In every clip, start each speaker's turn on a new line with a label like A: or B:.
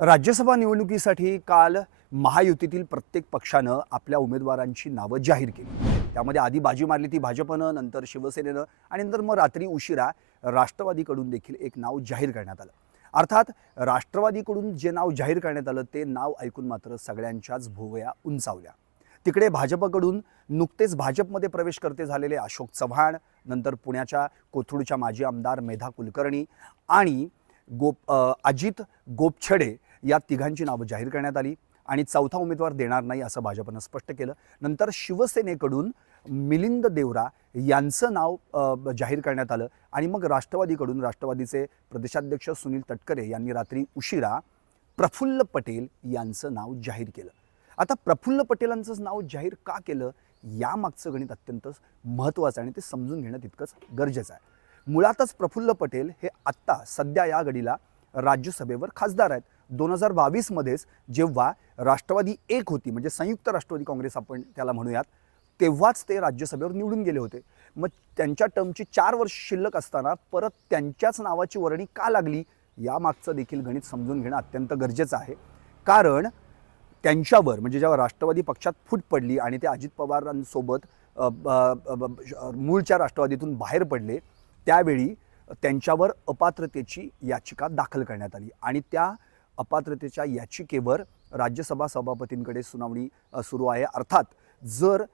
A: राज्यसभा निवडणुकीसाठी काल महायुतीतील प्रत्येक पक्षानं आपल्या उमेदवारांची नावं जाहीर केली. त्यामध्ये आधी बाजी मारली ती भाजपनं नंतर शिवसेनेनं आणि नंतर मग रात्री उशिरा राष्ट्रवादीकडून देखील एक नाव जाहीर करण्यात आलं. अर्थात राष्ट्रवादीकडून जे नाव जाहीर करण्यात आलं ते नाव ऐकून मात्र सगळ्यांच्याच भुवया उंचावल्या. तिकडे भाजपकडून नुकतेच भाजपमध्ये प्रवेश करते झालेले अशोक चव्हाण नंतर पुण्याच्या कोथरूडच्या माजी आमदार मेधा कुलकर्णी आणि गोप अजित गोपछडे या तिघांची नावं जाहीर करण्यात आली आणि चौथा उमेदवार देणार नाही असं भाजपनं स्पष्ट केलं. नंतर शिवसेनेकडून मिलिंद देवरा यांचं नाव जाहीर करण्यात आलं आणि मग राष्ट्रवादीकडून राष्ट्रवादीचे प्रदेशाध्यक्ष सुनील तटकरे यांनी रात्री उशिरा प्रफुल्ल पटेल यांचं नाव जाहीर केलं. आता प्रफुल्ल पटेलांचंच नाव जाहीर का केलं? यामागचं गणित अत्यंत महत्त्वाचं आहे आणि ते समजून घेणं तितकंच गरजेचं आहे. मुळातच प्रफुल्ल पटेल हे आत्ता सध्या या घडीला राज्यसभेवर खासदार आहेत. दोन हजार बावीसमध्येच जेव्हा राष्ट्रवादी एक होती म्हणजे संयुक्त राष्ट्रवादी काँग्रेस आपण त्याला म्हणूयात तेव्हाच ते राज्यसभेवर निवडून गेले होते. मग त्यांच्या टर्मची चार वर्ष शिल्लक असताना परत त्यांच्याच नावाची वर्णी का लागली यामागचं देखील गणित समजून घेणं अत्यंत गरजेचं आहे. कारण त्यांच्यावर म्हणजे जेव्हा राष्ट्रवादी पक्षात फूट पडली आणि ते अजित पवारांसोबत ब- ब- मूळच्या राष्ट्रवादीतून बाहेर पडले त्यावेळी त्यांच्यावर अपात्रतेची याचिका दाखल करण्यात आली. आणि त्या अपात्रतेच्या याचिकेवर राज्यसभा सभापतींकडे सुनावणी सुरू आहे. अर्थात जर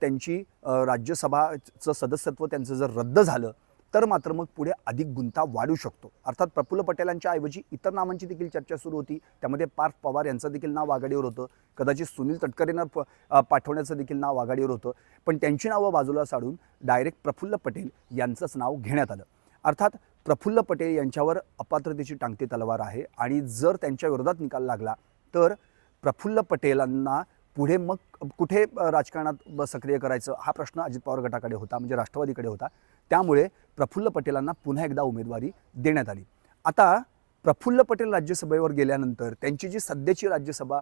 A: त्यांची राज्यसभाचं सदस्यत्व त्यांचं जर रद्द झालं तर मात्र मग पुढे अधिक गुंता वाढू शकतो. अर्थात प्रफुल्ल पटेलांच्या ऐवजी इतर नावांची देखील चर्चा सुरू होती. त्यामध्ये पार्थ पवार यांचं देखील नाव आघाडीवर होतं. कदाचित सुनील तटकरेंना प- पाठवण्याचं देखील नाव आघाडीवर होतं. पण त्यांची नावं बाजूला साडून डायरेक्ट प्रफुल्ल पटेल यांचंच नाव घेण्यात आलं. अर्थात प्रफुल्ल पटेल यांच्यावर अपात्रतेची टांगती तलवार आहे आणि जर त्यांच्या विरोधात निकाल लागला तर प्रफुल्ल पटेलांना पुढे मग कुठे राजकारणात ब- सक्रिय करायचं हा प्रश्न अजित पवार गटाकडे होता म्हणजे राष्ट्रवादीकडे होता. त्यामुळे प्रफुल्ल पटेलांना पुन्हा एकदा उमेदवारी देण्यात आली. आता प्रफुल्ल पटेल राज्यसभेवर गेल्यानंतर त्यांची जी सध्याची राज्यसभा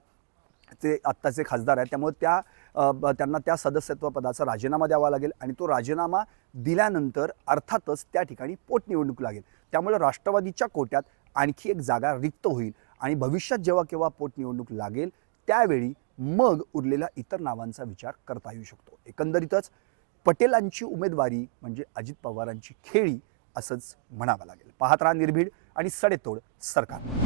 A: ते आत्ताचे खासदार आहेत त्यामुळे त्या त्यांना त्या सदस्यत्व पदाचा राजीनामा द्यावा लागेल आणि तो राजीनामा दिल्यानंतर अर्थातच त्या ठिकाणी पोटनिवडणूक लागेल. त्यामुळे राष्ट्रवादीच्या कोट्यात आणखी एक जागा रिक्त होईल आणि भविष्यात जेव्हा केव्हा पोटनिवडणूक लागेल त्यावेळी मग उरलेल्या इतर नावांचा विचार करता येऊ शकतो. एकंदरीतच पटेलांची उमेदवारी म्हणजे अजित पवारांची खेळी असंच म्हणावं लागेल. पाहत राहा निर्भीड आणि सडेतोड सरकार.